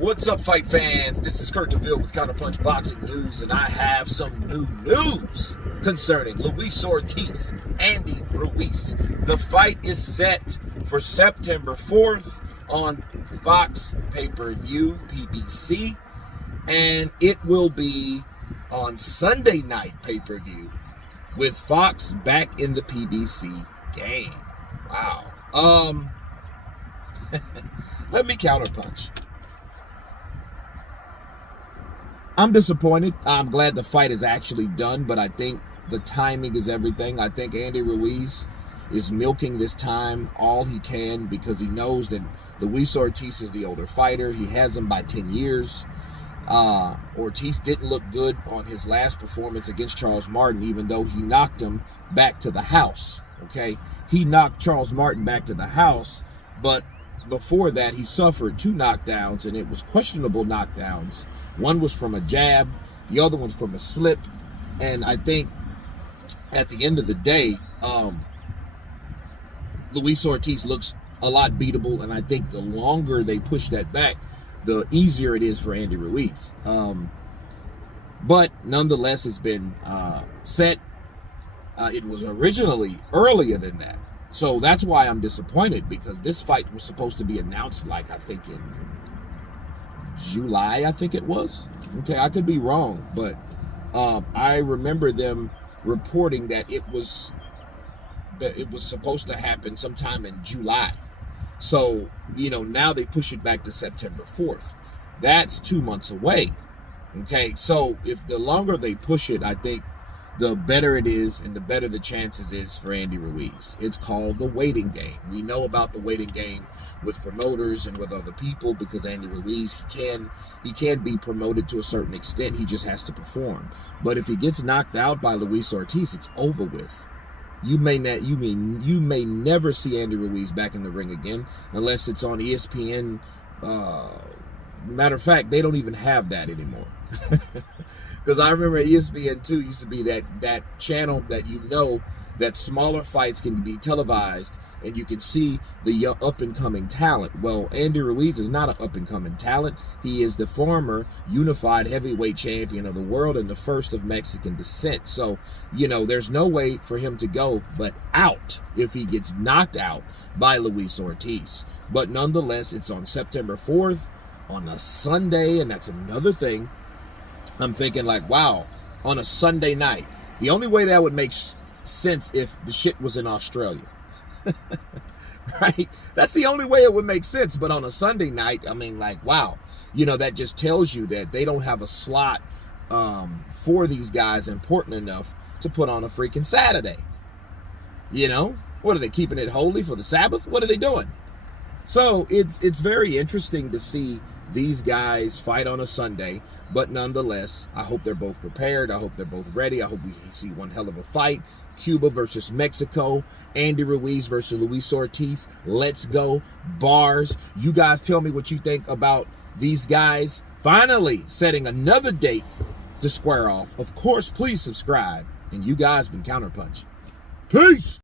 What's up, fight fans? This is Kurt DeVille with Counterpunch Boxing News, and I have some new news concerning Luis Ortiz, Andy Ruiz. The fight is set for September 4th on Fox pay-per-view, PBC, and it will be on Sunday night pay-per-view with Fox back in the PBC game. Wow. Let me counterpunch. I'm disappointed. I'm glad the fight is actually done, but I think the timing is everything. I think Andy Ruiz is milking this time all he can because he knows that Luis Ortiz is the older fighter. He has him by 10 years. Ortiz didn't look good on his last performance against Charles Martin, even though he knocked him back to the house. Okay? He knocked Charles Martin back to the house, but before that, he suffered 2 knockdowns, and it was questionable knockdowns. One was from a jab, the other one from a slip, and I think at the end of the day, Luis Ortiz looks a lot beatable, and I think the longer they push that back, the easier it is for Andy Ruiz. But nonetheless, it's been set. It was originally earlier than that. So that's why I'm disappointed, because this fight was supposed to be announced, like, I think in July, I think it was. Okay, I could be wrong, but I remember them reporting that it was supposed to happen sometime in July. So, you know, now they push it back to September 4th. That's 2 months away. Okay, so if the longer they push it, I think the better it is and the better the chances is for Andy Ruiz. It's called the waiting game. We know about the waiting game with promoters and with other people because Andy Ruiz, he can be promoted to a certain extent. He just has to perform. But if he gets knocked out by Luis Ortiz, it's over with. You may never see Andy Ruiz back in the ring again unless it's on ESPN. Matter of fact, they don't even have that anymore. Because I remember ESPN2 used to be that channel that, you know, that smaller fights can be televised and you can see the up-and-coming talent. Well, Andy Ruiz is not an up-and-coming talent. He is the former unified heavyweight champion of the world and the first of Mexican descent. So, you know, there's no way for him to go but out if he gets knocked out by Luis Ortiz. But nonetheless, it's on September 4th on a Sunday, and that's another thing. I'm thinking, like, wow, on a Sunday night. The only way that would make sense if the shit was in Australia. Right? That's the only way it would make sense. But on a Sunday night, I mean, like, wow. You know, that just tells you that they don't have a slot for these guys important enough to put on a freaking Saturday. You know? What are they, keeping it holy for the Sabbath? What are they doing? So it's very interesting to see these guys fight on a Sunday, but nonetheless, I hope they're both prepared. I hope they're both ready. I hope we see one hell of a fight. Cuba versus Mexico, Andy Ruiz versus Luis Ortiz. Let's go. Bars. You guys tell me what you think about these guys finally setting another date to square off. Of course, please subscribe. And you guys been Counterpunch. Peace!